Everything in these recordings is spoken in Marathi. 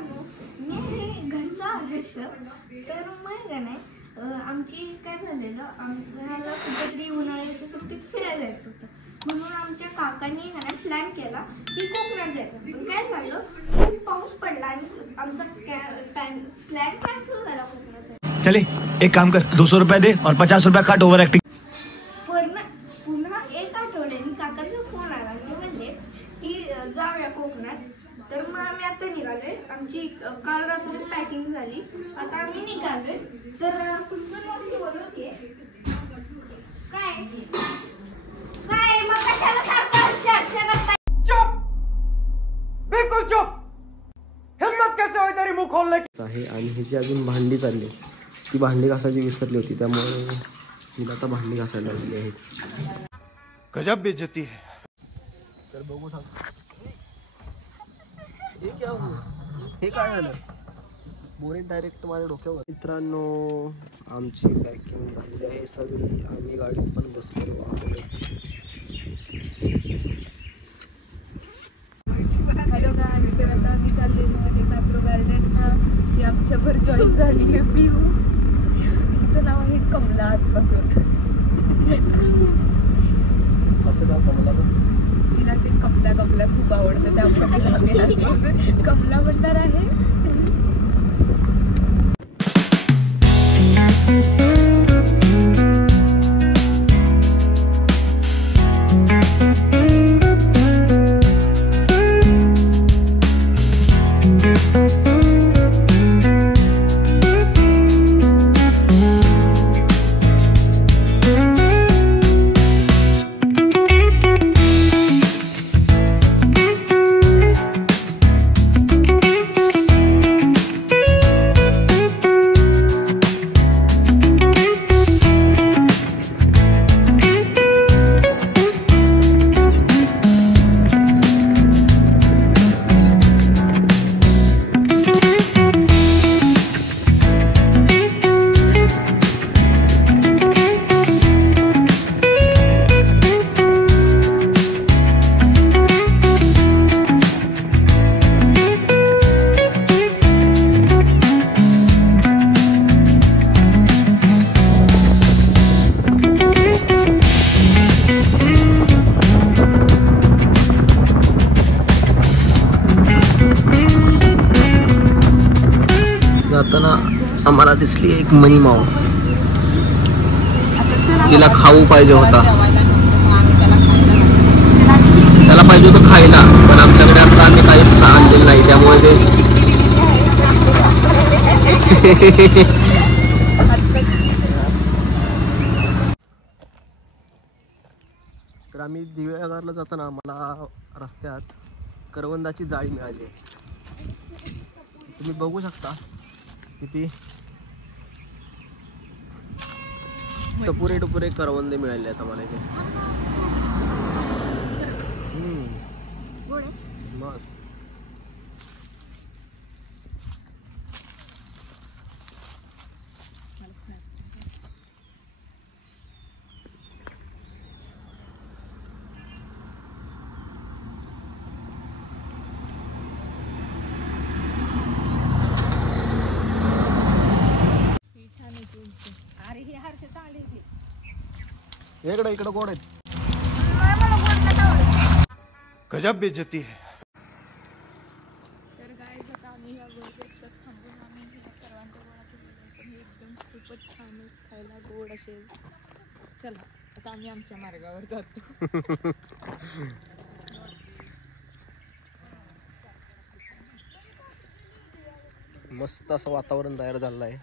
मित्रांनो, मी आहे घरचा आदर्श. तर मग नाही आमची काय झालेलं, आमचं कुठेतरी उन्हाळ्याच्या सुट्टीत फिरायला जायचं होतं. म्हणून आमच्या काकांनी प्लॅन केला की कोकणात जायचं. पण काय झालं, खूप पाऊस पडला आणि आमचा प्लॅन कॅन्सल झाला कोकणाचा. चले एक काम कर, 200 रुपये दे और 50 रुपये काट ओव्हर ऍक्टिंग. पुन्हा एक आठवड्याने काकांचा फोन आला. ते म्हणले की जाऊया कोकणात. तर मग आम्ही आता निघालोय. आमची काल रात्रीच पॅकिंग झाली. आता आम्ही निघालोय. तर कुठून बोलवते काय काय मग कशाला सारखं चर्चा करताय? चुप, बिलकुल चुप. हिम्मत कैसे होई तेरी मुंह खोलने की आहे. आणि ह्याची अजून भांडी चालली. ती भांडी घासायची विसरली होती, त्यामुळे तिला आता भांडी घासायला लागली आहे. गजब बेइज्जती है. तर बघू सांग हे काय झालं, बोरीत डायरेक्ट माझ्या डोक्यावर. मित्रांनो, आमची पॅकिंग झालेली आहे सगळी. आम्ही गाडीत पण बसलेलो आहोत. हॅलो गाईज, तर आता आम्ही चाललेलो आहे मॅप्रो गार्डनला. ही आमच्यावर जॉईन झाली आहे पिहू. हिचं नाव आहे कमला आजपासून. असं का कमला? तिला ते कमला कमला खूप आवडतं, त्यामुळे आम्ही आजपासून कमला म्हणणार आहे. जाताना आम्हाला दिसली एक मनी माऊ. तिला खाऊ पाहिजे होता, त्याला पाहिजे होतं खायला, पण आमच्याकडे आता आम्ही काही आणलेलं नाही, त्यामुळे ते तर आम्ही दिव्यागारला जाताना आम्हाला रस्त्यात करवंदाची जाळी मिळाली. तुम्ही बघू शकता किती टपुरे टपुरे करवंदे मिळाले आहेत आम्हाला इथे. मस्त. इकडे इकडे कोण आहेत? गजब बेइज्जती है. तर गाईज आता आम्ही ह्या गोष्ट थांबून आम्ही करवंद गोळा केलेले, पण हे एकदम खूपच छान खायला गोड असे. चला आता आम्ही आमच्या मार्गावर जातो. मस्त असं वातावरण तयार झालेलं आहे.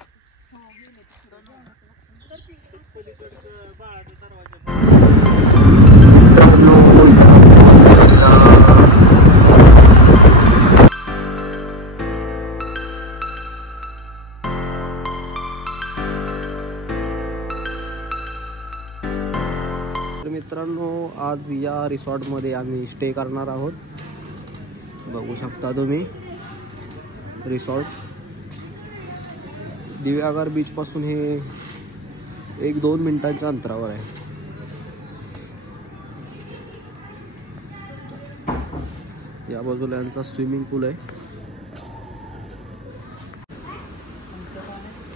मित्रांनो, आज या रिसॉर्टमध्ये आम्ही स्टे करणार आहोत. बघू शकता तुम्ही रिसॉर्ट. दिव्यागार बीच पासून हे 1-2 मिनिटांच्या अंतरावर आहे. या बाजूला यांचा स्विमिंग पूल आहे.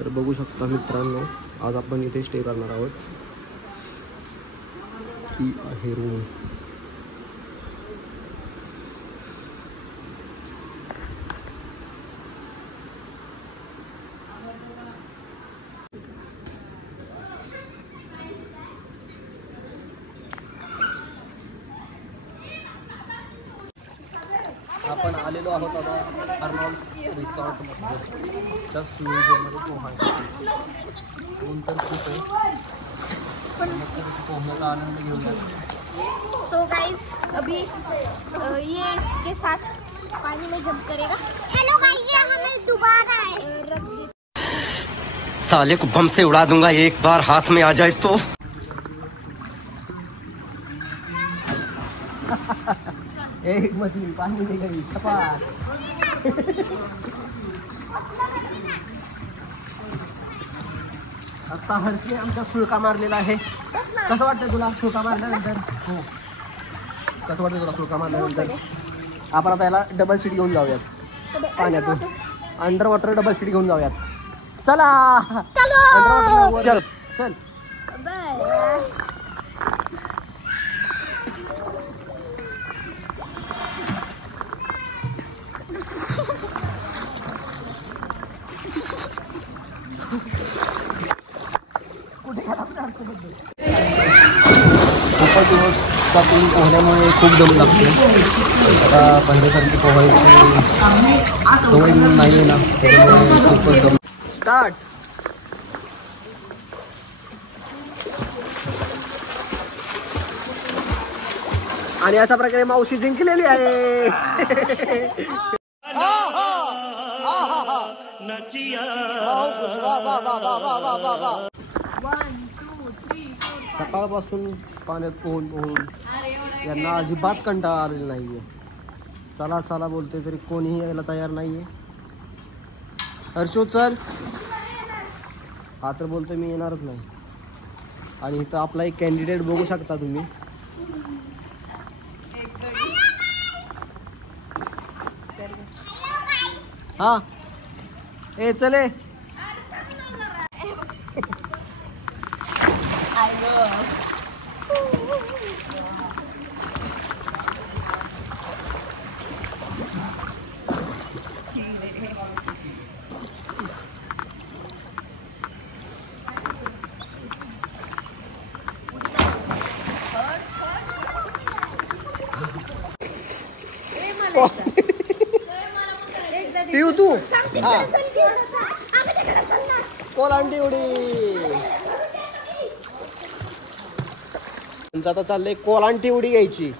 तर बघू शकता मित्रांनो, आज आपण इथे स्टे करणार आहोत. ही आहे रूम. आपण आलेलो आहोत आता अर्नॉल्ड रिसॉर्टमध्ये. जस्ट स्विमिंग पूलमध्ये पोहायचं नंतर खूप आहे पोहण्याचा आनंद घेऊया. सो गाइस अभी ये इसके साथ पानी में जंप करेगा. हेलो गाइस, ये हमें दोबारा रख दे. साले को बम से उड़ा दूंगा एक बार हाथ में आ जाए तो. एक मछली पानी में गई छपाक. आता हर्षने आमचा फुलका मारलेला आहे. कसं वाटतं तुला फुलका मारल्यानंतर? हो, कसं वाटतं तुला फुलका मारल्यानंतर? आपण आता याला डबल सीट घेऊन जाऊयात पाण्यातून. अंडर वॉटर डबल सीट घेऊन जाऊयात. चला अंडर वॉटर. चल. खूपच दिवसातून पोहण्यामुळे खूप दम लागते. आता पहिल्यासारखी पोहायची सवय नाही आहे ना, त्याच्यामुळे खूपच दम. स्टार्ट. आणि अशा प्रकारे मावशी जिंकलेली आहे. सकाळपासून पाण्यात पोहून यांना अजिबात कंटाळा आलेला नाहीये. चला चला बोलतोय तरी कोणीही यायला तयार नाहीये. हर्षो चल. हा तर बोलतोय मी येणारच नाही. आणि इथं आपला एक कॅन्डिडेट बघू शकता तुम्ही. हा ए चले. पिऊ तू. हा कोलांटी उडी. आता चाललंय कोलांटी उडी घ्यायची.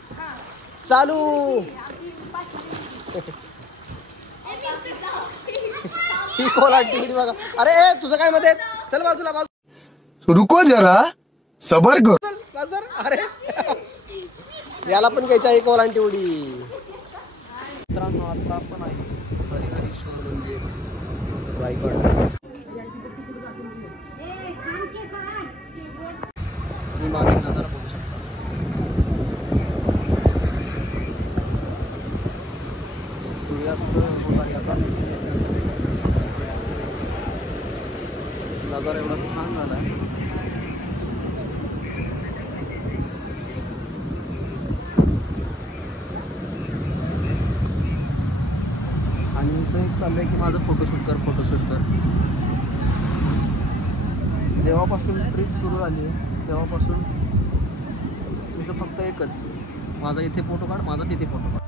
चालू. ही कोलांटी उडी बघा. अरे तुझं काय मध्ये. चल बाजूला बाजू. रुको जरा सबर करो. चल बाजूर. अरे याला पण घ्यायची आहे कोलांटी उडी. मित्रांनो आता आपण आहे हरिहरेश्वर मंदिर रायगड. मी मागे नजारा बघू शकता. सूर्यास्त होत आहे आता. नजारा एवढा छान झाला आहे. आणि इथं एक चाललंय की माझं फोटोशूट कर. जेव्हापासून ट्रिप सुरू झाली तेव्हापासून तिथं फक्त एकच, माझा इथे फोटो काढ, माझा तिथे फोटो काढ.